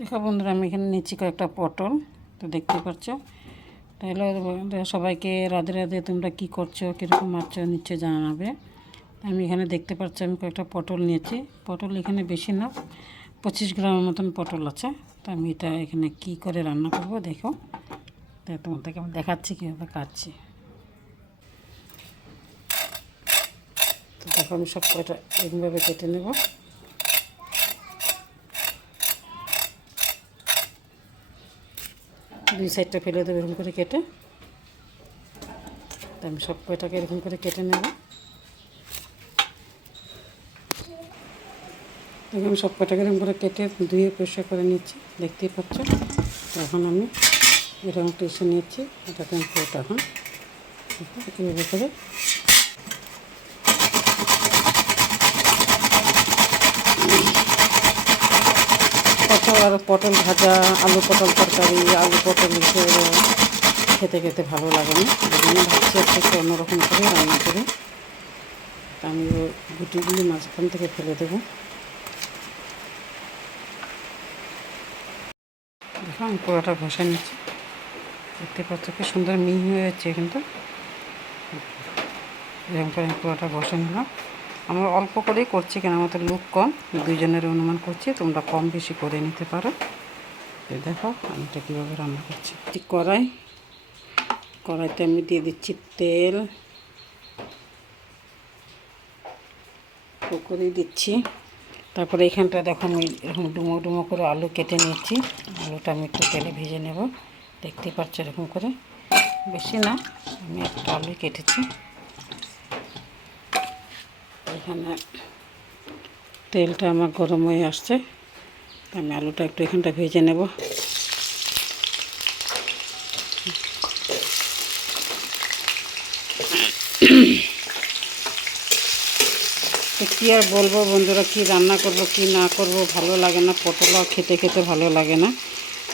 দেখো বন্ধুরা, আমি এখানে নিচ্ছি কয়েকটা পটল। তো দেখতে পাচ্ছ। তাহলে সবাইকে রাধে রাধে। তোমরা কি করছো, কীরকম মাছ নিচ্ছে জানাবে। আমি এখানে দেখতে পাচ্ছি আমি কয়েকটা পটল নিয়েছি। পটল এখানে বেশি না, 25 গ্রামের মতন পটল আছে। তো আমি এটা এখানে কি করে রান্না করব দেখো। তাই তোমাদেরকে আমি দেখাচ্ছি কীভাবে কাটছি। তো দেখো আমি সব কয়টা এরকমভাবে কেটে নেব। দুই সাইডটা ফেলে দেবো এরকম করে কেটে। তো আমি সব কয়টাকে এরকম করে কেটে নেব। দেখো আমি সব কয়টাকে এরকম করে কেটে ধুয়ে পরিষ্কার করে নিচ্ছি, দেখতেই পাচ্ছ। এখন আমি এরকম একটা ইসে নিচ্ছি, এটাকে আমি পুরোটা এখন কীভাবে করে পটল আর পটল ভাজা, আলু পটল তরকারি, আলু পটল খেতে খেতে ভালো লাগে না। এই জন্য ভাবছি একটু অন্যরকম করে রান্না করি। তা আমি গুটিগুলি মাঝখান থেকে ফেলে দেবো। দেখো আমি পুরোটা ঘষে নিচ্ছি, দেখতে পাচ্ছ কি সুন্দর মিহি হয়েছে। কিন্তু এরকম করে আমি পুরোটা ঘষে নিলাম। আমরা অল্প করেই করছি, কেন আমাদের লোক কম, দুইজনের অনুমান করছি। তোমরা কম বেশি করে নিতে পারো। দেখো আমি এটা কীভাবে রান্না করছি। কড়াইতে আমি দিয়ে দিচ্ছি তেল, করে দিচ্ছি। তারপরে এখানটা দেখো আমি এরকম ডুমো ডুমো করে আলু কেটে নিয়েছি। আলুটা আমি একটু তেলে ভেজে নেব, দেখতে পাচ্ছ এরকম করে। বেশি না, আমি একটা আলু কেটেছি। এখানে তেলটা আমার গরম হয়ে আসছে, আমি আলুটা একটু এখানটা ভেজে নেব। তো কী আর বলবো বন্ধুরা, কি রান্না করব কি না করব ভালো লাগে না। পটলও খেতে খেতে ভালো লাগে না,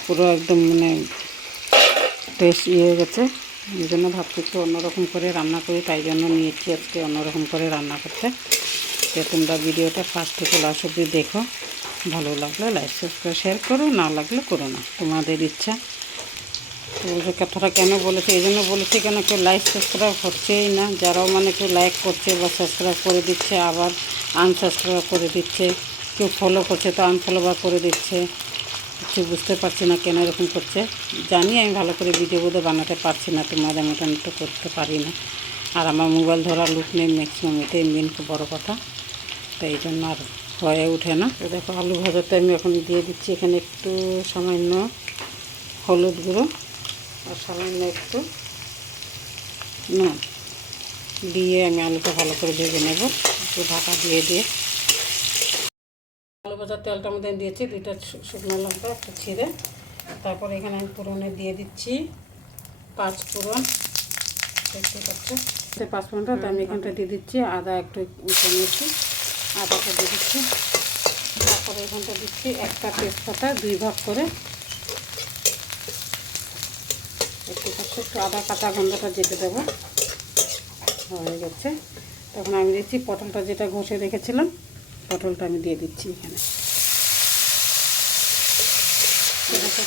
পুরো একদম মানে টেস্ট হয়ে গেছে। এই জন্য ভাবছি একটু অন্যরকম করে রান্না করি, তাই জন্য নিয়েছি আজকে অন্যরকম করে রান্না করতে। তো তোমরা ভিডিওটা ফার্স্ট থেকে লাস্ট অবধি দেখো। ভালো লাগলে লাইক সাবস্ক্রাইব শেয়ার করো, না লাগলে করো না, তোমাদের ইচ্ছা। তো কথাটা কেন বলেছে, এই জন্য বলেছি কেন, কেউ লাইক সাবস্ক্রাইব হচ্ছেই না। যারাও মানে কেউ লাইক করছে বা সাবস্ক্রাইব করে দিচ্ছে, আবার আনসাবস্ক্রাইব করে দিচ্ছে। কেউ ফলো করছে তো আনফলো বা করে দিচ্ছে। কিছু বুঝতে পারছি না কেন এরকম করছে। জানি আমি ভালো করে ভিডিও বোধহয় বানাতে পারছি না, তোমাদের মতন তো করতে পারি না। আর আমার মোবাইল ধরার লুক নেই ম্যাক্সিমাম, এটাই মেন বড় কথা। তো এই জন্য আর হয়ে ওঠে না। তো দেখো আলু ভাজাতে আমি এখন দিয়ে দিচ্ছি এখানে একটু সামান্য হলুদ গুঁড়ো আর সামান্য একটু নুন দিয়ে আমি আলুটা ভালো করে ভেজে নেব, একটু ঢাকা দিয়ে দিয়ে। আলু ভাজার তেলটার মধ্যে দিয়েছি 2টা শুকনো লঙ্কা একটু ছিঁড়ে। তারপরে এখানে আমি ফোড়নে দিয়ে দিচ্ছি 5 ফোড়ন, দেখতে পাচ্ছ 5 ফোড়নটা। তো আমি এখানটা দিয়ে দিচ্ছি আদা, একটু নিয়েছি আদাটা দিয়ে দিচ্ছি। তারপরে এখানটা দিচ্ছি একটা তেজপাতা 2 ভাগ করে, একটু একটু আদা কাঁচা গন্ধটা যেতে দেবো। হয়ে গেছে। তখন আমি দিচ্ছি পটলটা, যেটা ঘষে রেখেছিলাম পটলটা আমি দিয়ে দিচ্ছি এখানে।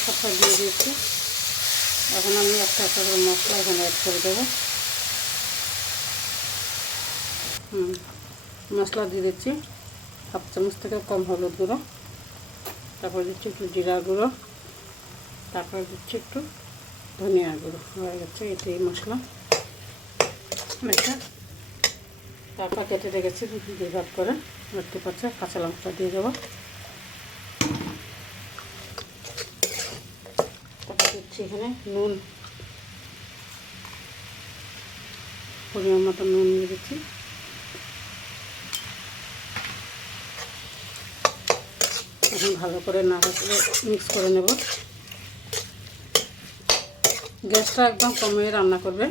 সবটা দিয়ে দিচ্ছি। এখন আমি একটা করে মশলা এখানে অ্যাড করে দেবো। মশলা দিয়ে দিচ্ছি 1/2 চামচ থেকে কম হলুদ গুঁড়ো, তারপর দিচ্ছি একটু জিরা গুঁড়ো, তারপর দিচ্ছি একটু ধনিয়া গুঁড়ো। হয়ে গেছে এটাই মশলা। তারপর কেটে রেখেছি 2 ভাগ করে, দেখতে পাচ্ছ। কাঁচা লঙ্কা দিয়ে দেবো, তারপর দিচ্ছি এখানে নুন, পরিমাণ মতো নুন দিয়ে দিচ্ছি। এখন ভালো করে নাড়া করে মিক্স করে নেব। গ্যাসটা একদম কমিয়ে রান্না করবে,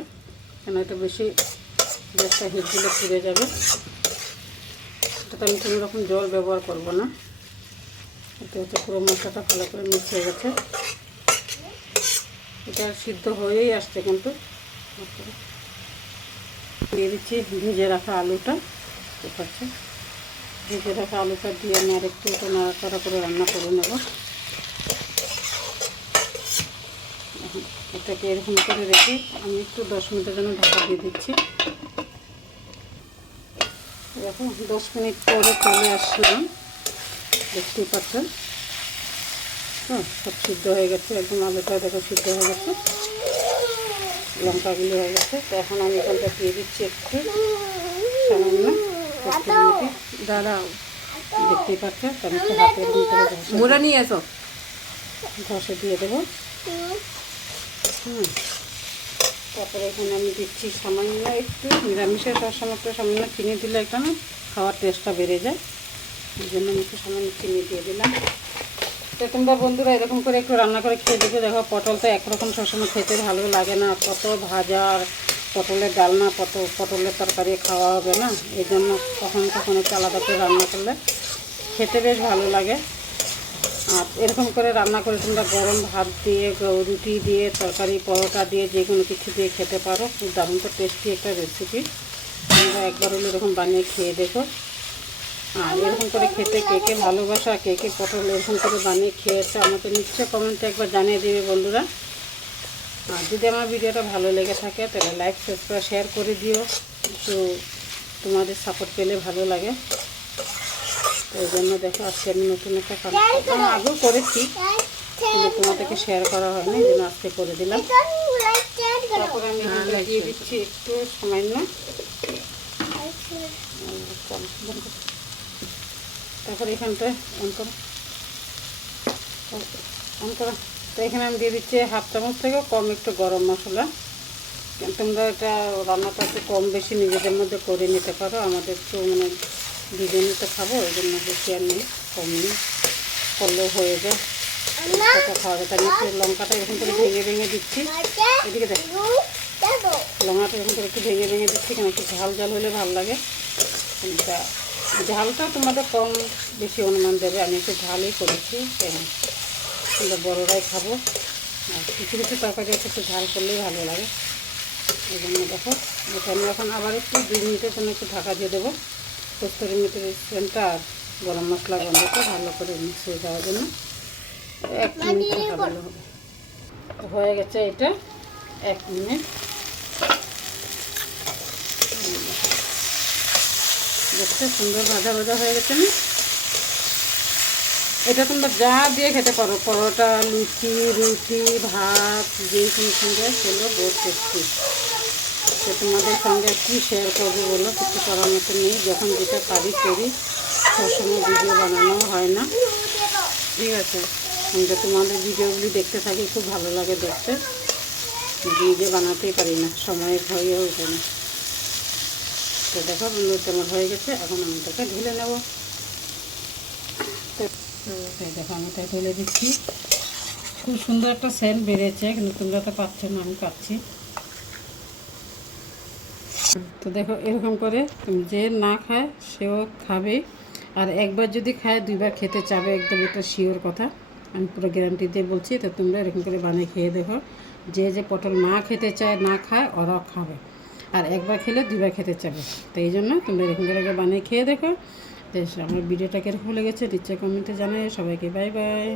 কেন এটা বেশি গ্যাসটা হিট দিলে পুড়ে যাবে। এটাতে আমি কোনো রকম জল ব্যবহার করব না। এতে হচ্ছে পুরো মশলাটা ভালো করে মিক্স হয়ে গেছে। এটা সিদ্ধ হয়েই আসছে, কিন্তু দিয়ে দিচ্ছি ভেজে রাখা আলুটা। ঠিক আছে, ভেজে রাখা আলুটা দিয়ে আমি আরেকটু নাড়াচাড়া করে রান্না করে নেব। এটাকে এরকম করে রেখে আমি একটু 10 মিনিটের জন্য ঢাকা দিয়ে দিচ্ছি। দেখো 10 মিনিট পরে চলে আসলাম, দেখতেই পাচ্ছেন। হ্যাঁ, সব সিদ্ধ হয়ে গেছে, একদম আলুটা দেখো সিদ্ধ হয়ে গেছে, লঙ্কাগুলি হয়ে গেছে। তো এখন আমি এখানটা দিয়ে দিচ্ছি একটু সামান্য কসুরি মেথি। দাঁড়াও, দেখতেই পাচ্ছেন। আমি একটু হাতের ভিতরে মোড়া নিয়ে এসো, ঘষে দিয়ে দেবো। তারপরে এখানে আমি দিচ্ছি সামান্য একটু, নিরামিষের সবসময় একটু সামান্য চিনি দিলে একটা না খাওয়ার টেস্টটা বেড়ে যায়, এই জন্য আমি একটু সামান্য চিনি দিয়ে দিলাম। তো তোমরা বন্ধুরা এরকম করে একটু রান্না করে খেয়ে দেখে দেখো। পটল তো একরকম সবসময় খেতে ভালো লাগে না, কত ভাজার পটলের ডালনা, পটলের তরকারি খাওয়া হবে না, এই জন্য কখনো কখনো একটু আলাদা করে রান্না করলে খেতে বেশ ভালো লাগে। আর এরকম করে রান্না করে তোমরা গরম ভাত দিয়ে, রুটি দিয়ে, তরকারি, পরোটা দিয়ে, যে কোনো কিছু দিয়ে খেতে পারো। খুব দারুণ তো টেস্টি একটা রেসিপি। তোমরা একবার হলে এরকম বানিয়ে খেয়ে দেখো। আর এরকম করে খেতে কে কে ভালোবাসা, কে কে পটল এরকম করে বানিয়ে খেয়েছে আমাকে নিশ্চয়ই কমেন্টে একবার জানিয়ে দেবে বন্ধুরা। আর যদি আমার ভিডিওটা ভালো লেগে থাকে তাহলে লাইক, সাবস্ক্রাইব, শেয়ার করে দিও। তো তোমাদের সাপোর্ট পেলে ভালো লাগে। তো এই জন্য দেখো আজকে আমি নতুন একটা কাজ আগেও করেছি, কিন্তু তোমাদেরকে শেয়ার করা হয়নি, এই জন্য আজকে করে দিলাম। তারপরে আমি দিয়ে দিচ্ছি একটু সামান্য, তারপরে এখানটায় অন করো। তো এখানে আমি দিয়ে দিচ্ছি 1/2 চামচ থেকেও কম একটু গরম মশলা। তোমরা এটা রান্নাটা একটু কম বেশি নিজেদের মধ্যে করে নিতে পারো। আমাদের তো মানে দুজনই তো খাবো, ওই জন্য বেশি আর নেই, কম নেই করলেও হয়ে যায়, খাওয়া যায়। তার একটু লঙ্কাটা এরকম করে ভেঙে ভেঙে দিচ্ছি। এদিকে দেখো, লঙ্কাটা এরকম করে একটু ভেঙে ভেঙে দিচ্ছি, কেন একটু ঝাল ঝাল হলে ভালো লাগে। ঝালটা তোমাদের কম বেশি অনুমান দেবে, আমি একটু ঝালই করেছি, আমরা বড়োরাই খাবো। আর কিছু কিছু তরকারি একটু ঝাল করলেই ভালো লাগে, এই জন্য দেখো এটা আমি এখন আবার একটু 2 মিনিটের জন্য একটু ঢাকা দিয়ে দেবো। কস্তুরি মেথির স্মেলটা আর গরম মশলা গন্ধটা ভালো করে মিক্স হয়ে যাওয়ার জন্য 1 মিনিট ভালো হবে। হয়ে গেছে এটা 1 মিনিট। দেখতে সুন্দর ভাজা ভাজা হয়ে গেছে না? এটা তোমরা যা দিয়ে খেতে পারো, পরোটা, লুচি, রুটি, ভাত, যে কোনো সঙ্গে খেলো বহুত টেস্টি। তো তোমাদের সঙ্গে কী শেয়ার করবো বলো, কিছু করার মতো নেই, যখন যেটা পারি করি, সবসময় ভিডিও বানানো হয় না, ঠিক আছে। আমি তো তোমাদের ভিডিওগুলি দেখতে থাকি, খুব ভালো লাগে দেখতে, ভিডিও বানাতেই পারি না, সময়ের হয়ে ওঠে না। তো দেখো বন্ধু তোমার হয়ে গেছে, এখন আমি এটাকে ঢেলে নেব। তো দেখো আমি এটা ঢেলে দিচ্ছি, খুব সুন্দর একটা সেন্ট বেরিয়েছে, কিন্তু তোমরা তো পাচ্ছ না, আমি পাচ্ছি। তো দেখো এরকম করে যে না খায় সেও খাবে, আর একবার যদি খায় 2বার খেতে চাবে, একদম এটা শিওর কথা, আমি পুরো গ্যারান্টি দিয়ে বলছি। তো তোমরা এরকম করে বানিয়ে খেয়ে দেখো, যে যে পটল না খেতে চায়, না খায়, ওরাও খাবে, আর একবার খেলে 2বার খেতে চাবে। তো এই জন্য তোমরা এরকম করে বানিয়ে খেয়ে দেখো। তো আমার ভিডিওটা কিরকম লেগেছে নিশ্চয়ই কমেন্টে জানাই। সবাইকে বাই বাই।